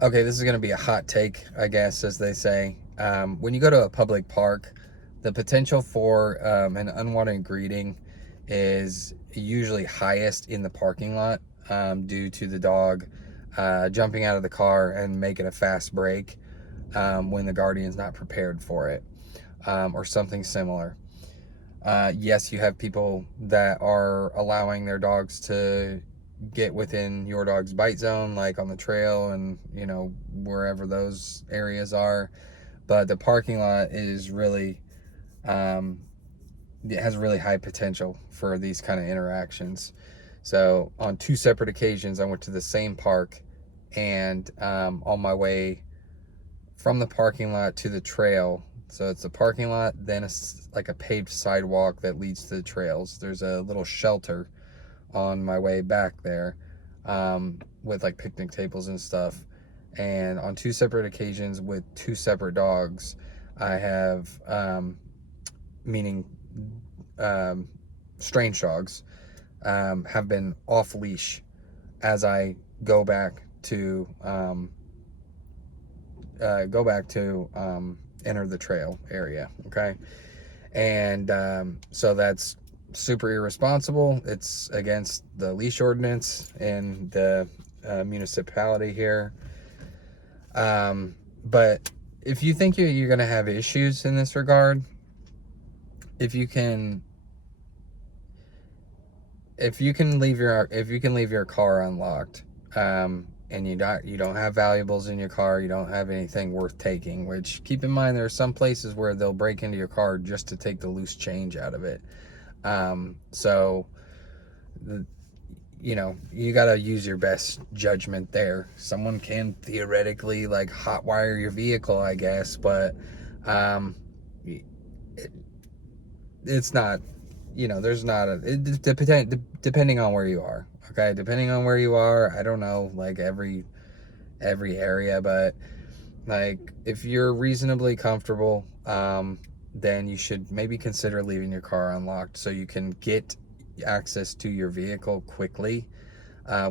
Okay, this is going to be a hot take, I guess, as they say. When you go to a public park, the potential for an unwanted greeting is usually highest in the parking lot, due to the dog jumping out of the car and making a fast break when the guardian's not prepared for it, or something similar. Yes, you have people that are allowing their dogs to get within your dog's bite zone, like on the trail and, wherever those areas are. But the parking lot is really, um, it has really high potential for these kind of interactions. So on two separate occasions, I went to the same park, and on my way from the parking lot to the trail. So it's a parking lot, then it's like a paved sidewalk that leads to the trails. There's a little shelter on my way back there, with like picnic tables and stuff. And on two separate occasions with two separate dogs, I have, meaning um, strange dogs, have been off leash as I go back to enter the trail area. Okay. And so that's super irresponsible. It's against the leash ordinance in the municipality here. But if you think you're going to have issues in this regard, if you can if you can leave your car unlocked, and you don't have valuables in your car, you don't have anything worth taking, which, keep in mind, there are some places where they'll break into your car just to take the loose change out of it. So you got to use your best judgment there. Someone can theoretically like hotwire your vehicle, I guess, but um, it's not, there's not depending on where you are. Okay, depending on where you are, I don't know, like every area, but like if you're reasonably comfortable, then you should maybe consider leaving your car unlocked so you can get access to your vehicle quickly,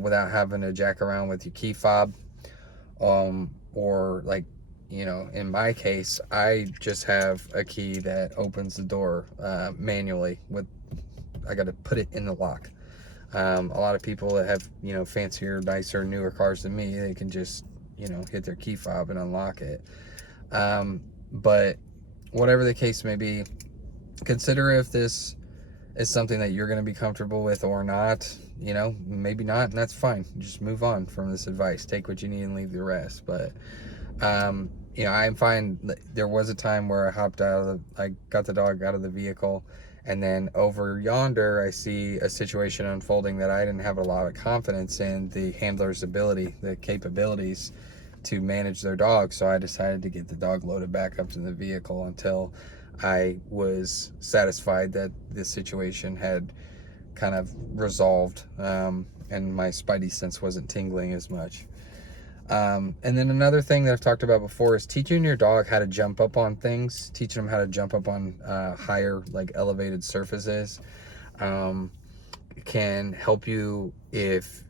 without having to jack around with your key fob. Or like, in my case, I just have a key that opens the door manually. I got to put it in the lock. A lot of people that have, fancier, nicer, newer cars than me, they can just, hit their key fob and unlock it. But whatever the case may be, consider if this is something that you're going to be comfortable with or not. Maybe not, and that's fine. Just move on from this advice. Take what you need and leave the rest. But I'm fine. There was a time where I got the dog out of the vehicle, and then over yonder I see a situation unfolding that I didn't have a lot of confidence in the handler's ability, the capabilities to manage their dog. So I decided to get the dog loaded back up to the vehicle until I was satisfied that this situation had kind of resolved, and my spidey sense wasn't tingling as much. And then another thing that I've talked about before is teaching your dog how to jump up on things, teaching them how to jump up on higher, like elevated surfaces, can help you if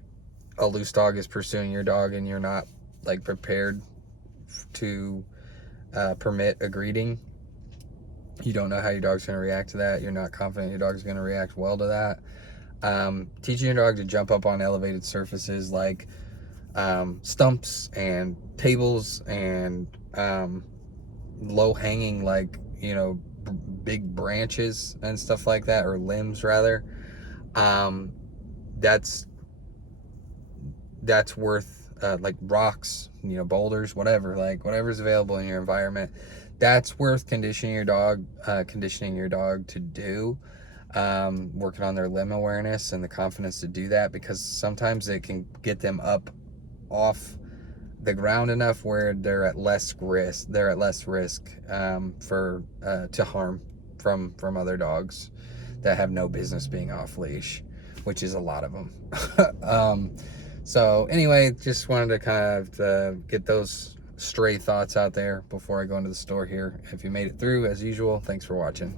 a loose dog is pursuing your dog and you're not like prepared to permit a greeting. You don't know how your dog's going to react to that. You're not confident your dog's going to react well to that. Teaching your dog to jump up on elevated surfaces like stumps and tables and low hanging, like, big branches and stuff like that, or limbs rather. um, that's that's worth, like rocks, boulders, whatever, like whatever's available in your environment, that's worth conditioning your dog to do, working on their limb awareness and the confidence to do that, because sometimes it can get them up off the ground enough where they're at less risk, for to harm from other dogs that have no business being off leash, which is a lot of them. So anyway, just wanted to kind of get those stray thoughts out there before I go into the store here. If you made it through, as usual, thanks for watching.